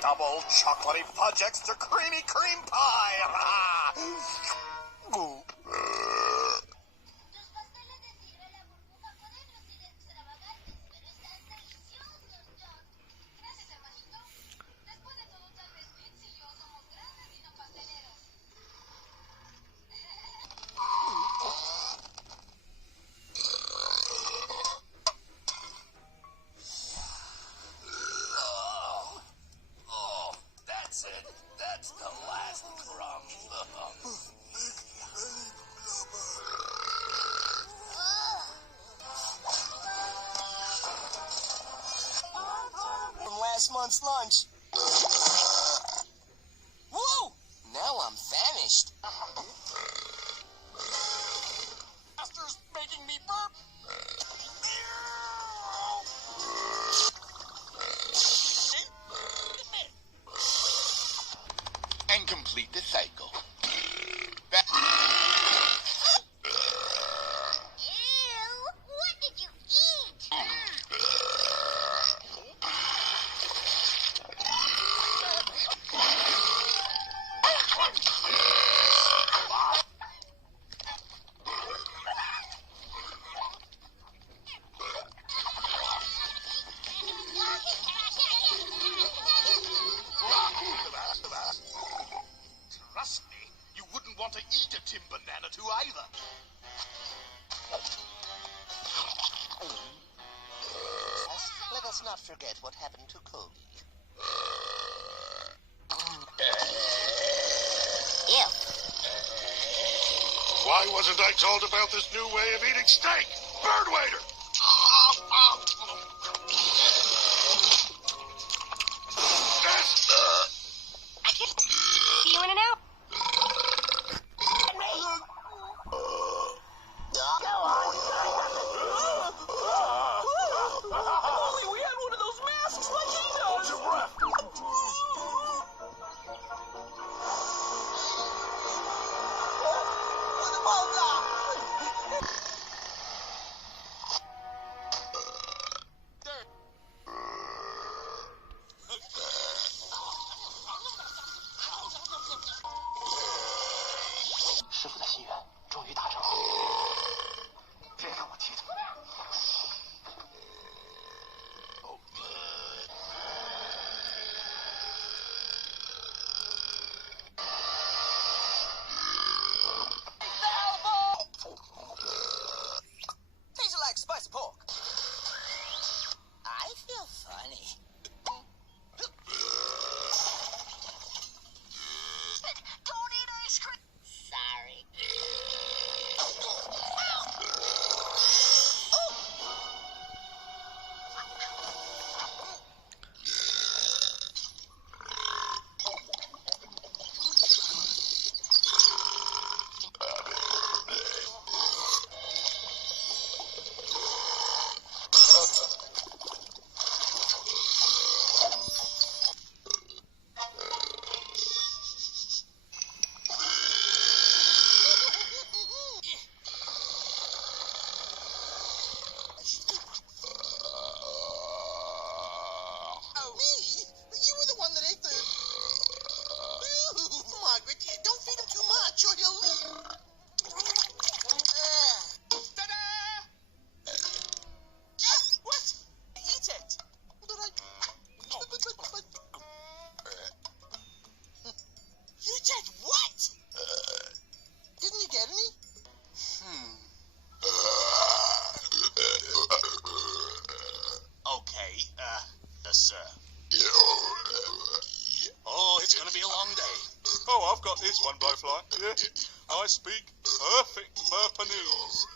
Double chocolatey fudge extra creamy cream pie. Ooh. That's the last crumb. From last month's lunch. Whoa! Now I'm famished. Master's making me burp. And complete the cycle. Ew! What did you eat? Trust me, you wouldn't want to eat a Tim Banana too either. Let us not forget what happened to Kobe. Ew. Why wasn't I told about this new way of eating steak? Bird waiter! See you in and out. Only we had one of those masks like he does. Hold your breath. Spicy pork. I feel funny. Don't eat ice cream. Sorry. Yes, sir. Oh, it's going to be a long day. Oh, I've got this one, Blowfly. Yeah. I speak perfect Burpanese.